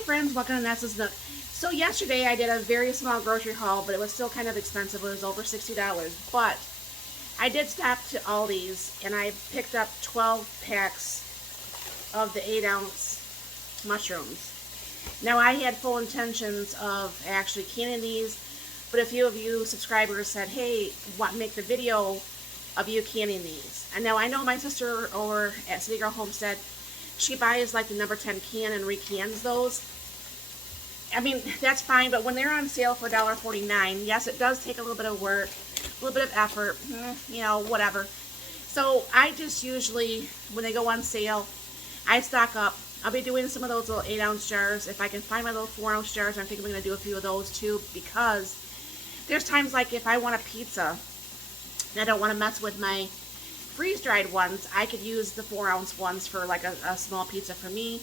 Hi friends, welcome to Nessa's Nook. So yesterday I did a very small grocery haul, but it was still kind of expensive. It was over $60. But I did stop to Aldi's and I picked up 12 packs of the 8-ounce mushrooms. Now I had full intentions of actually canning these, but a few of you subscribers said, hey, make the video of you canning these. And now I know my sister over at City Girl Homestead, she buys like the number 10 can and recans those. I mean, that's fine, but when they're on sale for $1.49, yes, it does take a little bit of work, a little bit of effort, you know, whatever. So I just usually, when they go on sale, I stock up. I'll be doing some of those little 8-ounce jars. If I can find my little 4-ounce jars, I think I'm going to do a few of those too, because there's times like if I want a pizza and I don't want to mess with my freeze-dried ones, I could use the 4-ounce ones for like a small pizza for me.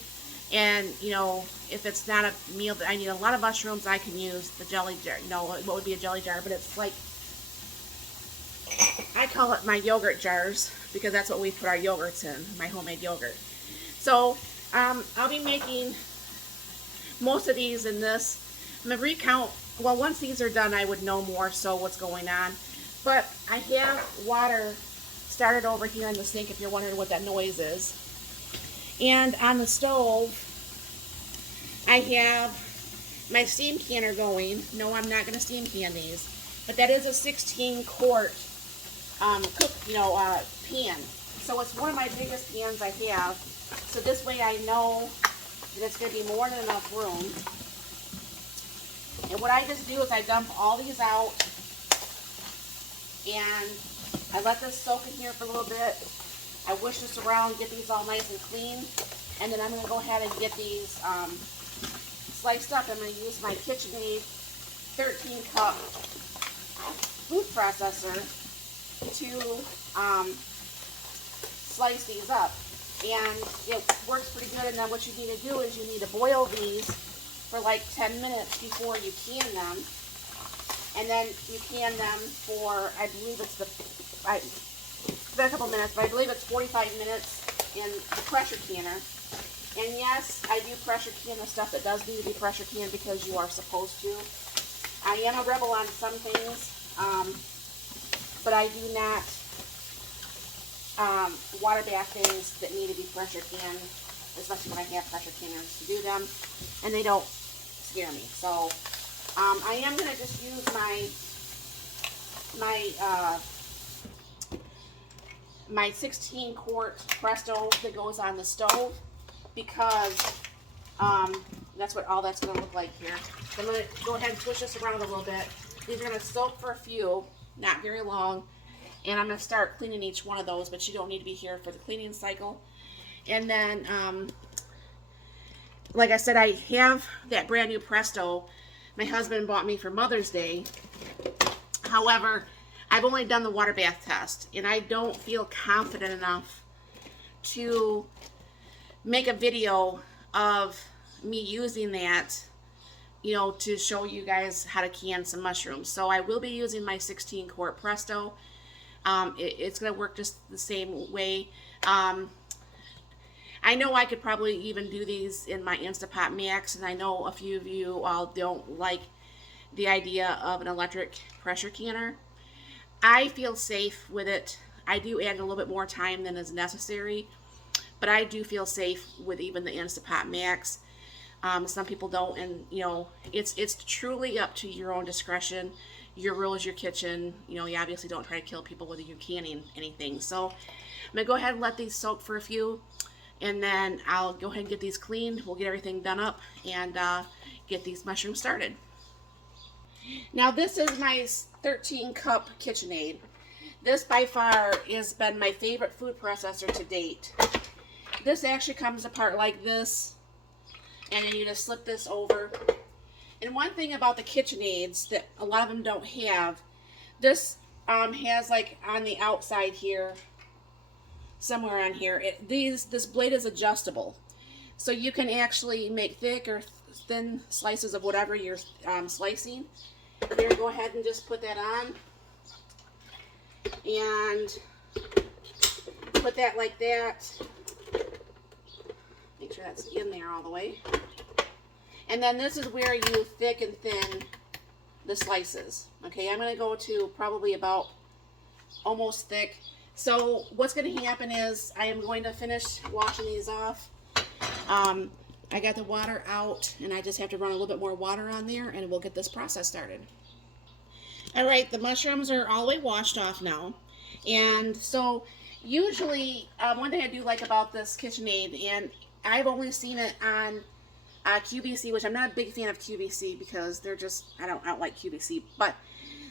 And, you know, if it's not a meal that I need a lot of mushrooms, I can use the jelly jar. You know, what would be a jelly jar, but it's like, I call it my yogurt jars, because that's what we put our yogurts in, my homemade yogurt. So, I'll be making most of these in this. I'm going to recount, well, once these are done, I would know more so what's going on. But I have water started over here in the sink, if you're wondering what that noise is. And on the stove, I have my steam canner going. No, I'm not going to steam can these, but that is a 16-quart pan. So it's one of my biggest pans I have. So this way I know that it's going to be more than enough room. And what I just do is I dump all these out, and I let this soak in here for a little bit. I wish this around, get these all nice and clean, and then I'm going to go ahead and get these sliced up. I'm going to use my KitchenAid 13-cup food processor to slice these up. And it works pretty good. And then what you need to do is you need to boil these for like 10 minutes before you can them. And then you can them for, I believe it's it's been a couple minutes, but I believe it's 45 minutes in the pressure canner. And yes, I do pressure can the stuff that does need to be pressure canned because you are supposed to. I am a rebel on some things, but I do not water bath things that need to be pressure canned, especially when I have pressure canners to do them, and they don't scare me. So I am going to just use my 16-quart Presto that goes on the stove, because that's what all that's going to look like here. So I'm going to go ahead and twist this around a little bit. These are going to soak for a few, not very long, and I'm going to start cleaning each one of those, but you don't need to be here for the cleaning cycle. And then, like I said, I have that brand new Presto my husband bought me for Mother's Day. However, I've only done the water bath test, and I don't feel confident enough to make a video of me using that, you know, to show you guys how to can some mushrooms. So I will be using my 16-quart Presto. It's going to work just the same way. I know I could probably even do these in my Instapot Max, and I know a few of you all don't like the idea of an electric pressure canner. I feel safe with it. I do add a little bit more time than is necessary, but I do feel safe with even the Instapot Max. Some people don't, and you know, it's truly up to your own discretion. Your rules, your kitchen. You know, you obviously don't try to kill people whether you're canning anything. So I'm gonna go ahead and let these soak for a few, and then I'll go ahead and get these cleaned. We'll get everything done up and get these mushrooms started. Now this is my 13-cup KitchenAid. This by far has been my favorite food processor to date. This actually comes apart like this, and then you just slip this over. And one thing about the KitchenAids that a lot of them don't have, this has like on the outside here, somewhere on here, this blade is adjustable. So you can actually make thick or thin slices of whatever you're slicing. Here, go ahead and just put that on. And put that like that. Make sure that's in there all the way. And then this is where you thick and thin the slices. Okay, I'm going to go to probably about almost thick. So what's going to happen is I am going to finish washing these off. I got the water out, and I just have to run a little bit more water on there, and we'll get this process started. All right, the mushrooms are all the way washed off now. And so usually, one thing I do like about this KitchenAid, and I've only seen it on QVC, which I'm not a big fan of QVC because they're just, I don't like QVC, but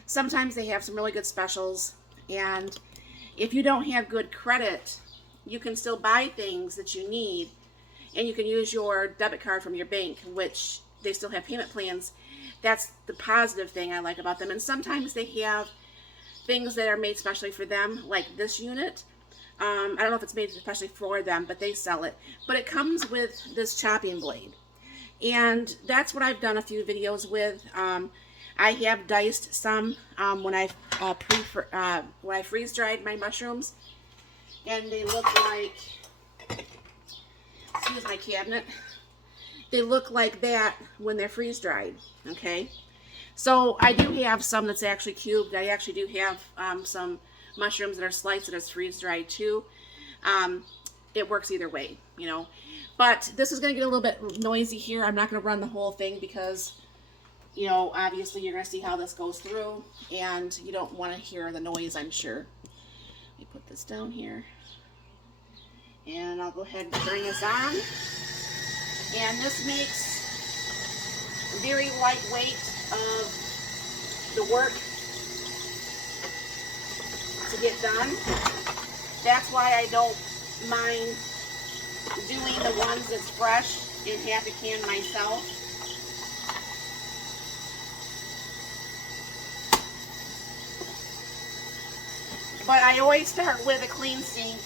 sometimes they have some really good specials. And if you don't have good credit, you can still buy things that you need, and you can use your debit card from your bank, which they still have payment plans. That's the positive thing I like about them. And sometimes they have things that are made specially for them, like this unit. I don't know if it's made especially for them, but they sell it. But it comes with this chopping blade. And that's what I've done a few videos with. I have diced some when I freeze dried my mushrooms, and they look like, excuse my cabinet, they look like that when they're freeze dried. Okay, so I do have some that's actually cubed. I actually do have some mushrooms that are sliced that are freeze dried too. It works either way, you know. But this is going to get a little bit noisy here. I'm not going to run the whole thing because, you know, obviously you're going to see how this goes through, and you don't want to hear the noise, I'm sure. Let me put this down here, and I'll go ahead and turn this on. And this makes very lightweight of the work to get done. That's why I don't mind doing the ones that's fresh and have to can myself. But I always start with a clean sink.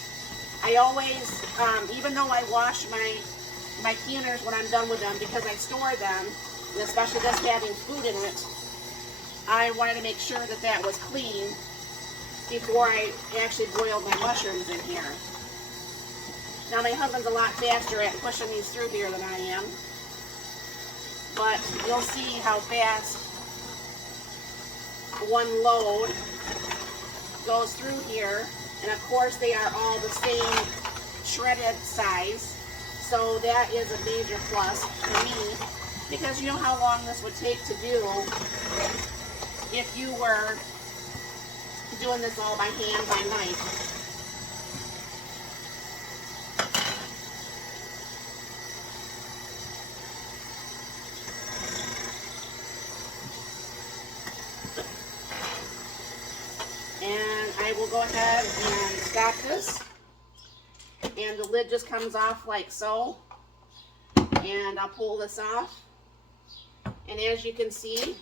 I always, even though I wash my canners when I'm done with them, because I store them, and especially this having food in it, I wanted to make sure that that was clean before I actually boiled my mushrooms in here. Now my husband's a lot faster at pushing these through here than I am, but you'll see how fast one load goes through here. And of course they are all the same shredded size, so that is a major plus for me, because you know how long this would take to do if you were doing this all by hand, by knife. And I will go ahead and stop this, and the lid just comes off like so, and I'll pull this off. And as you can see,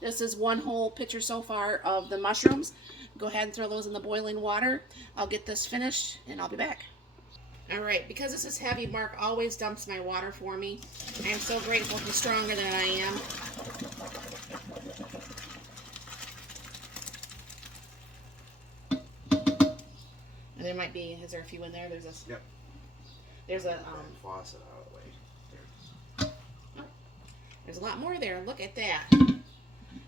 this is one whole pitcher so far of the mushrooms. Go ahead and throw those in the boiling water. I'll get this finished and I'll be back. Alright, because this is heavy, Mark always dumps my water for me. I am so grateful he's stronger than I am. And there might be, is there a few in there? There's a, yep. There's a, faucet out of the way. There. There's a lot more there. Look at that.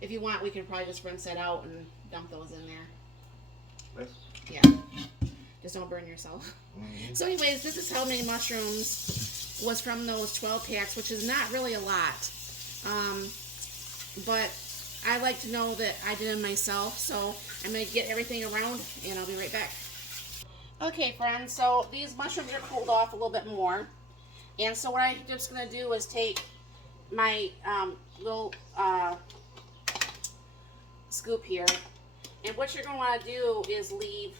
If you want, we can probably just rinse that out and dump those in there. This? Yeah. Just don't burn yourself. Mm-hmm. So anyways, this is how many mushrooms was from those 12 packs, which is not really a lot. But I like to know that I did them myself, so I'm going to get everything around, and I'll be right back. Okay, friends, so these mushrooms are cooled off a little bit more. And so what I'm just going to do is take my little scoop here. And what you're going to want to do is leave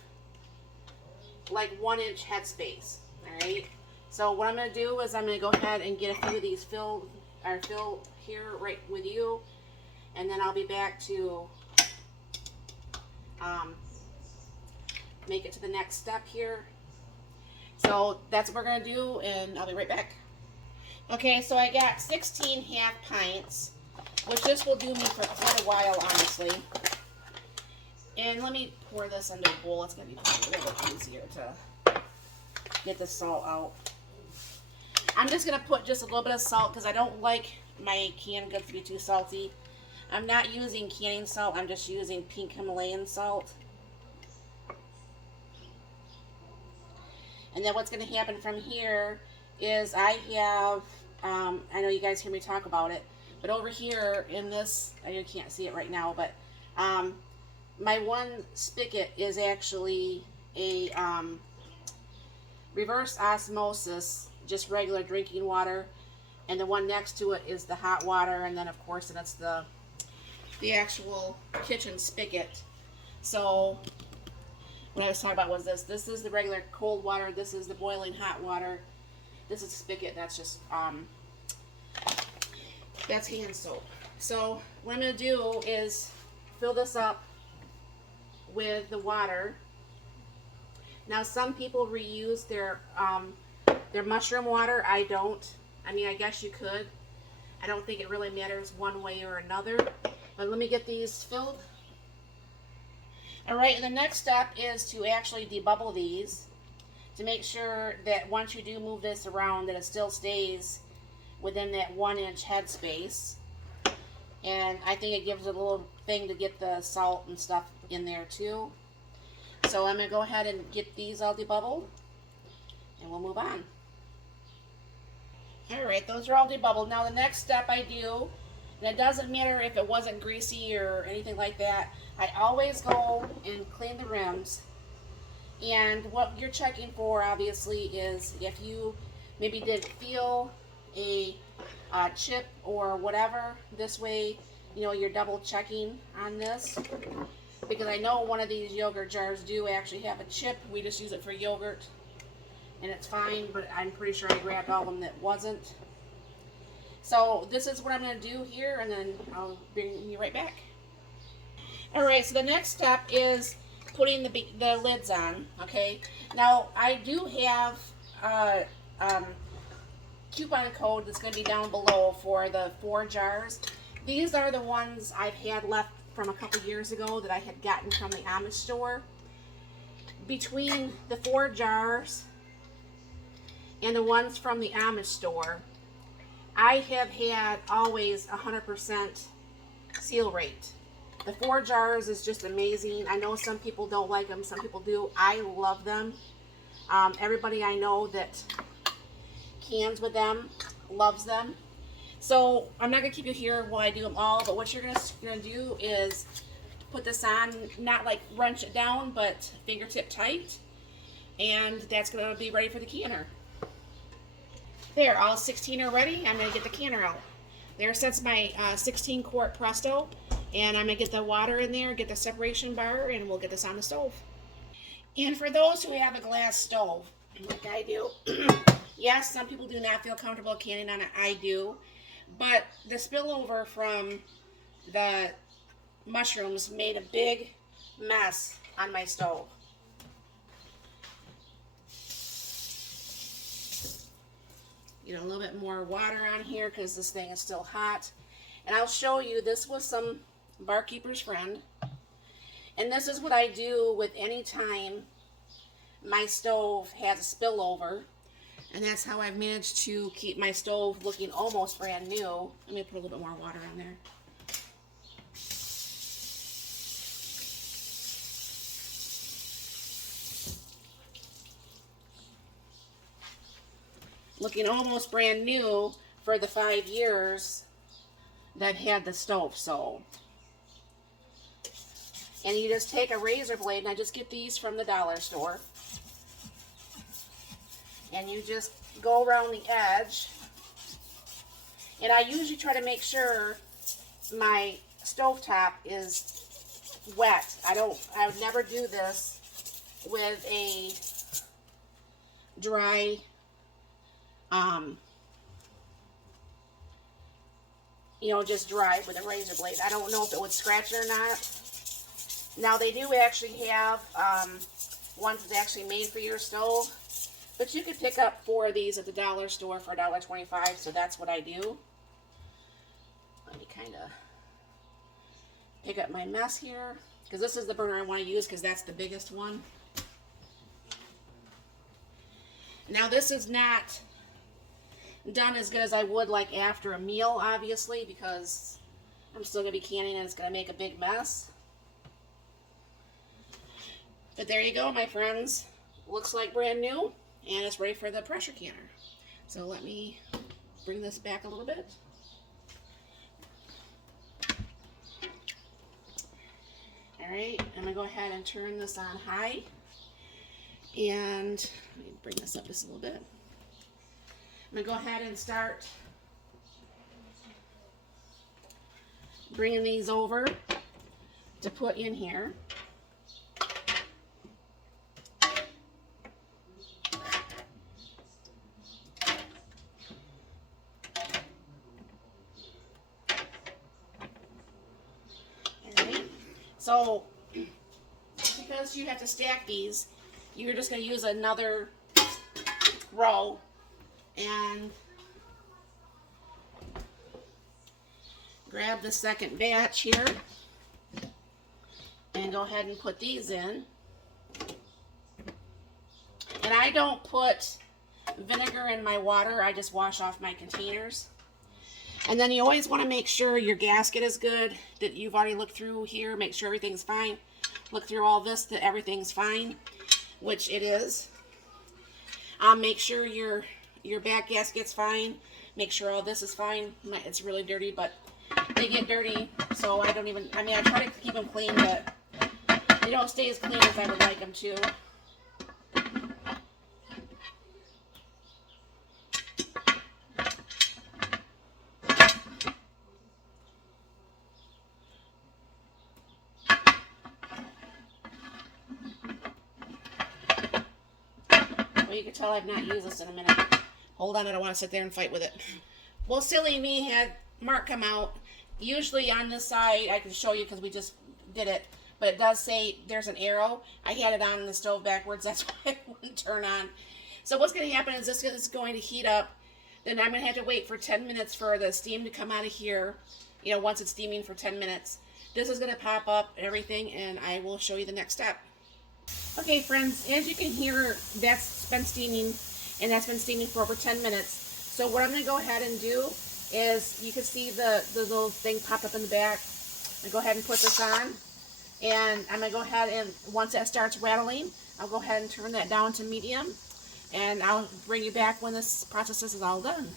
like 1 inch headspace. Alright? So what I'm going to do is I'm going to go ahead and get a few of these filled here right with you. And then I'll be back to make it to the next step here. So that's what we're going to do, and I'll be right back. Okay, so I got 16 half pints, which this will do me for quite a while, honestly. And let me pour this into a bowl. It's going to be a little bit easier to get the salt out. I'm just going to put just a little bit of salt because I don't like my canned goods to be too salty. I'm not using canning salt, I'm just using pink Himalayan salt. And then what's going to happen from here is I have, I know you guys hear me talk about it, but over here in this, I know you can't see it right now, but my one spigot is actually a reverse osmosis, just regular drinking water, and the one next to it is the hot water, and then of course that's the actual kitchen spigot. So what I was talking about was this is the regular cold water, this is the boiling hot water, this is the spigot, that's just that's hand soap. So what I'm going to do is fill this up with the water. Now some people reuse their mushroom water. I don't. I mean, I guess you could. I don't think it really matters one way or another. But let me get these filled. Alright, and the next step is to actually debubble these to make sure that once you do move this around that it still stays within that 1-inch head space. And I think it gives it a little thing to get the salt and stuff in there too. So I'm going to go ahead and get these all debubbled and we'll move on. Alright, those are all debubbled. Now the next step I do, and it doesn't matter if it wasn't greasy or anything like that, I always go and clean the rims. And what you're checking for obviously is if you maybe did feel a chip or whatever. This way, you know, you're double checking on this. Because I know one of these yogurt jars do actually have a chip. We just use it for yogurt. And it's fine, but I'm pretty sure I grabbed all of them that wasn't. So this is what I'm going to do here, and then I'll bring you right back. Alright, so the next step is putting the lids on, okay? Now, I do have a coupon code that's going to be down below for the 4 jars. These are the ones I've had left from a couple years ago that I had gotten from the Amish store. Between the 4 jars and the ones from the Amish store, I have had always 100% seal rate. The 4 jars is just amazing. I know some people don't like them, some people do. I love them. Everybody I know that cans with them loves them. So I'm not going to keep you here while I do them all, but what you're going to do is put this on, not like wrench it down, but fingertip tight. And that's going to be ready for the canner. There, all 16 are ready. I'm going to get the canner out. There sits my 16 quart Presto, and I'm going to get the water in there, get the separation bar, and we'll get this on the stove. And for those who have a glass stove, like I do, yes, some people do not feel comfortable canning on it. I do. But the spillover from the mushrooms made a big mess on my stove. Get a little bit more water on here because this thing is still hot. And I'll show you, this was some Barkeeper's Friend. And this is what I do with any time my stove has a spillover. And that's how I've managed to keep my stove looking almost brand new. Let me put a little bit more water on there. Looking almost brand new for the 5 years that I've had the stove. So, and you just take a razor blade, and I just get these from the dollar store, and you just go around the edge. And I usually try to make sure my stovetop is wet. I would never do this with a dry you know, just dry with a razor blade. I don't know if it would scratch it or not. Now they do actually have ones that's actually made for your stove, but you could pick up 4 of these at the dollar store for $1.25, so that's what I do. Let me kind of pick up my mess here, because this is the burner I want to use because that's the biggest one. Now this is not done as good as I would like after a meal, obviously, because I'm still going to be canning and it's going to make a big mess. But there you go, my friends. Looks like brand new, and it's ready for the pressure canner. So let me bring this back a little bit. Alright, I'm going to go ahead and turn this on high. And let me bring this up just a little bit. I'm going to go ahead and start bringing these over to put in here. Alright, so because you have to stack these, you're just going to use another row and grab the second batch here and go ahead and put these in. And I don't put vinegar in my water, I just wash off my containers. And then you always want to make sure your gasket is good, that you've already looked through here, make sure everything's fine. Look through all this, that everything's fine, which it is. Make sure your back gasket's fine. Make sure all this is fine. It's really dirty, but they get dirty, so I don't even, I mean, I try to keep them clean, but they don't stay as clean as I would like them to. Well, you can tell I've not used this in a minute. Hold on, I don't want to sit there and fight with it. Well, silly me had Mark come out. Usually on this side, I can show you because we just did it, but it does say there's an arrow. I had it on the stove backwards, that's why it wouldn't turn on. So what's going to happen is this is going to heat up. Then I'm going to have to wait for 10 minutes for the steam to come out of here. You know, once it's steaming for 10 minutes. This is going to pop up and everything, and I will show you the next step. Okay, friends, as you can hear, that's been steaming, and that's been steaming for over 10 minutes. So what I'm going to go ahead and do is, you can see the little thing popped up in the back. I'm going to go ahead and put this on, and I'm going to go ahead and, once that starts rattling, I'll go ahead and turn that down to medium, and I'll bring you back when this process is all done.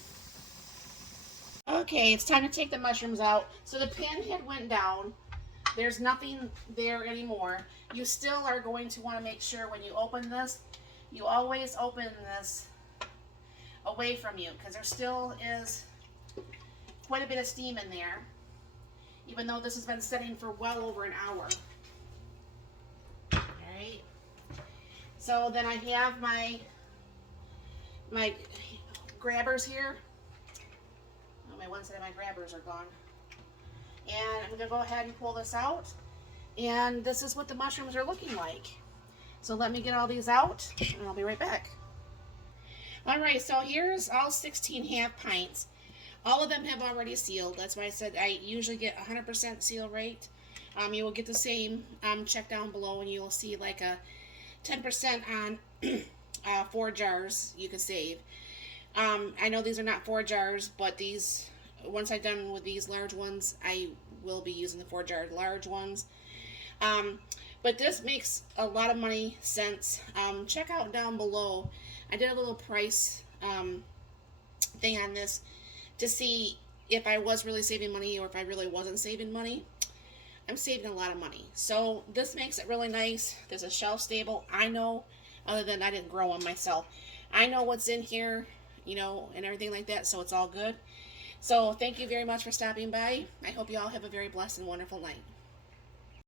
Okay, it's time to take the mushrooms out. So the pin had went down. There's nothing there anymore. You still are going to want to make sure when you open this, you always open this away from you, because there still is quite a bit of steam in there, even though this has been sitting for well over an hour. Alright, so then I have my grabbers here. Oh, my one side of my grabbers are gone. And I'm going to go ahead and pull this out, and this is what the mushrooms are looking like. So let me get all these out, and I'll be right back. Alright, so here's all 16 half pints. All of them have already sealed. That's why I said I usually get 100% seal rate. You will get the same. Check down below and you will see like a 10% on 4 jars you can save. I know these are not 4 jars, but these, once I'm done with these large ones, I will be using the 4 jar large ones. But this makes a lot of money sense. Check out down below. I did a little price thing on this to see if I was really saving money or if I really wasn't saving money. I'm saving a lot of money. So this makes it really nice. There's a shelf stable. I know, other than I didn't grow them myself, I know what's in here, you know, and everything like that, so it's all good. So thank you very much for stopping by. I hope you all have a very blessed and wonderful night.